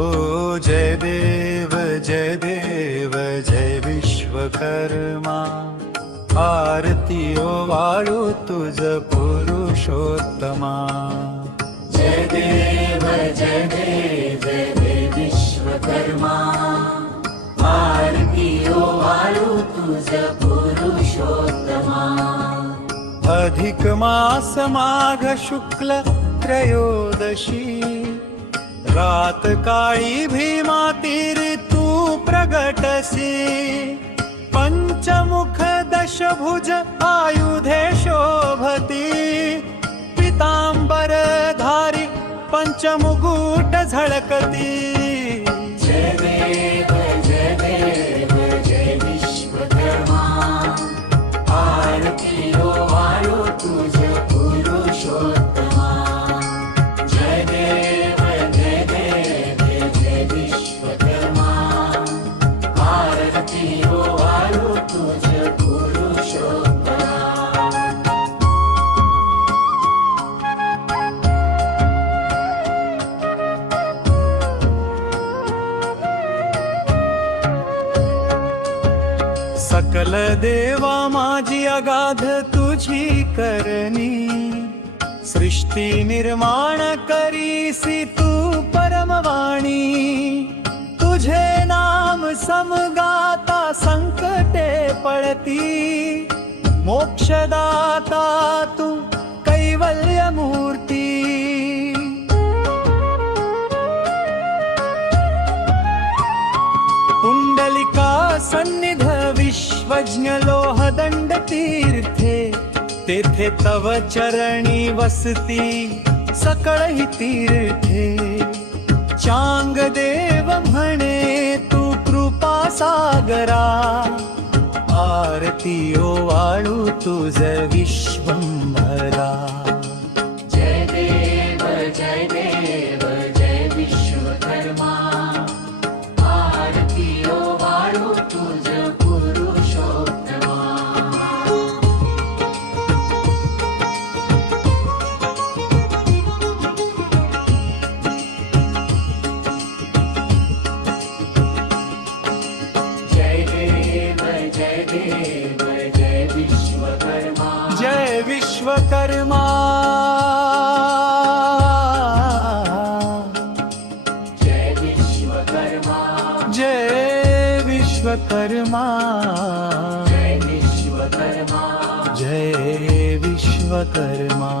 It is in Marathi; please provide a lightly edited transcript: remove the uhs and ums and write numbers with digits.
ओ जय देव जय विश्वकर्मा, आरती ओवाळू तुझ पुरुषोत्तमा। जय देव जय विश्वकर्मा, आरती ओवाळू तुझ पुरुषोत्तमा। अधिक मास माघ शुक्ल त्रयोदशी, रात काळी भीमा तीर तू प्रगटसी। पंचमुख दशभुज आयुधे शोभती, पीतांबर धारी पंचमुकुट झळकती। जय देव जय विश्वकर्मा, आरती ओवाळू तुझ पुरुषोत्तमा। जय देव जय विश्वकर्मा, आरती ओवाळू तुझ पुरुषोत्तमा। सकल देवा माझी अगाध तुझी करणी, सृष्टी निर्माण करीसी तू परमवाणी। तुझे नाम समगाता संकटे पळती, मोक्षदाता तू कैवल्य मूर्ती। पुंडलिका सन्निध विश्वज्ञ लोहदंड तीर्थे, तेथे तव चरणी वसती सकळही तीर्थे। चांग देव म्हणे तू कृपा सागरा, आरती ओवाळू तुझ विश्वंभरा। जय देव जय विश्वकर्मा, आरती ओवाळू तुझ पुरुषोत्तमा। जय देव जय विश्वकर्मा, जय विश्वकर्मा। जय विश्वकर्मा, जय विश्वकर्मा, जय विश्वकर्मा। जय विश्वकर्मा।